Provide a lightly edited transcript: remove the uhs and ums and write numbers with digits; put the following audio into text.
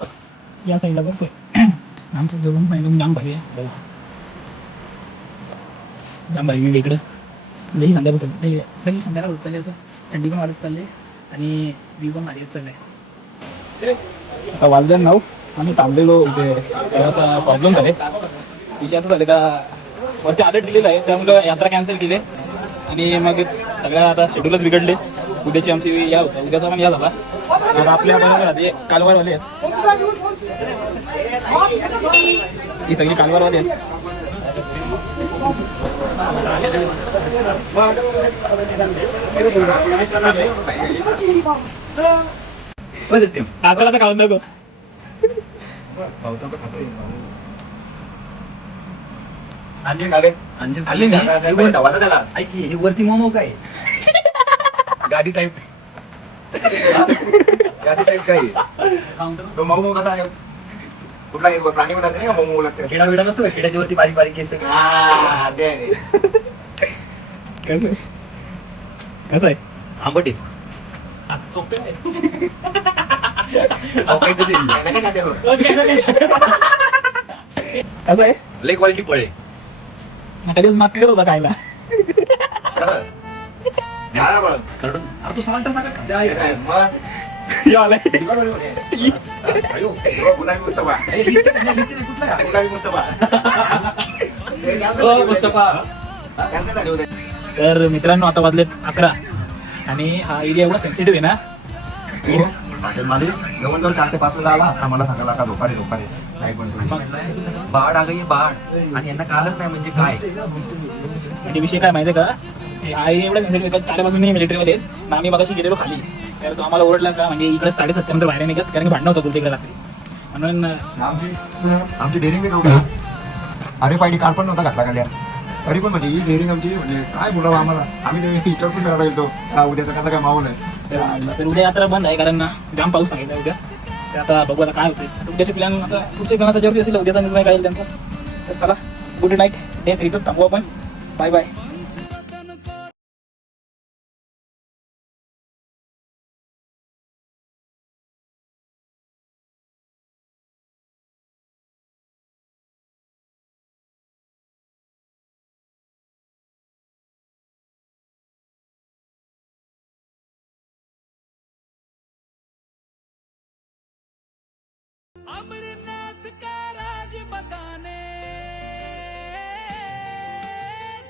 या साईडला बघ आमचं जेवण पाहिजे जाम भारी आहे बघा. जाम भारी आहे इकडं. लई संध्याकाळ लई संध्याकाळ होत चालली असं थंडी पण वाढत चालली आणि व्ह्यू पण भारी येत चाललाय. आता वाजल्या 9 आम्ही थांबलेलो इथे थोडासा प्रॉब्लेम झाले विषय असं झाले का वरती अलर्ट दिलेलं आहे त्यामुळं यात्रा कॅन्सल केली आणि मग सगळ्या आता शेड्यूलच बिघडले. उद्याची आमची या होता उद्याचा पण या झाला. आता आपल्या बरोबर आधी कालवारवाले आहेत ही सगळी कालवारवाले आहेत. आता खाऊन नको वरती मोमो काय गाडी टाईप गाडी टाईप काय तो मोमो कसा आहे कुठला प्राणी पण असं नाही का मोमो लागतं खेडा बिडा नसतो खेड्याच्या वरती बारीक बारीक केस कसं आहे आंबट सोपे आहे. कसं आहे लय क्वालिटी पळे कधीच माग करत होता खायला. तू सांगता तर मित्रांनो आता वाजलेत 11 आणि हा एरिया एवढा सेन्सिटिव्ह आहे ना. जवळजवळ 4 ते 5 वेळा आला आम्हाला सांगायला का धोकारे धोकारे काही पण बाढ आ गई बाढ आणि यांना कालच नाही म्हणजे काय म्हणजे विषय काय माहिती आहे का हा एरिया एवढा सेन्सिटिव्ह आहे का 4 बाजूने मिलिटरीमध्ये आम्ही मगाशी गेलेलो खाली तर तो आम्हाला ओरडला का म्हणजे इकडे 7:30 नंतर बाहेर निघत कारण की भांडण होतं तुला तिकडे रात्री म्हणून आमची डेअरिंग नव्हती अरे पाहिजे काल पण नव्हता घातला काल्या तरी पण म्हणजे ही डेअरिंग आमची म्हणजे काय बोलावं आम्हाला आम्ही ते टीचर पण करायला गेलो उद्याचा कसा काय माहोल आहे तर उद्या यात्रा बंद आहे कारण जाम पाऊस सांगितला उद्या तर आता बघू आता काय होते उद्याचे प्लॅन आता पुढचे प्लॅन आता जरूर असेल उद्याचा निर्णय काय त्यांचा. तर चला गुड नाईट डे 3 थांबू आपण बाय बाय. अमरनाथ का राज बताने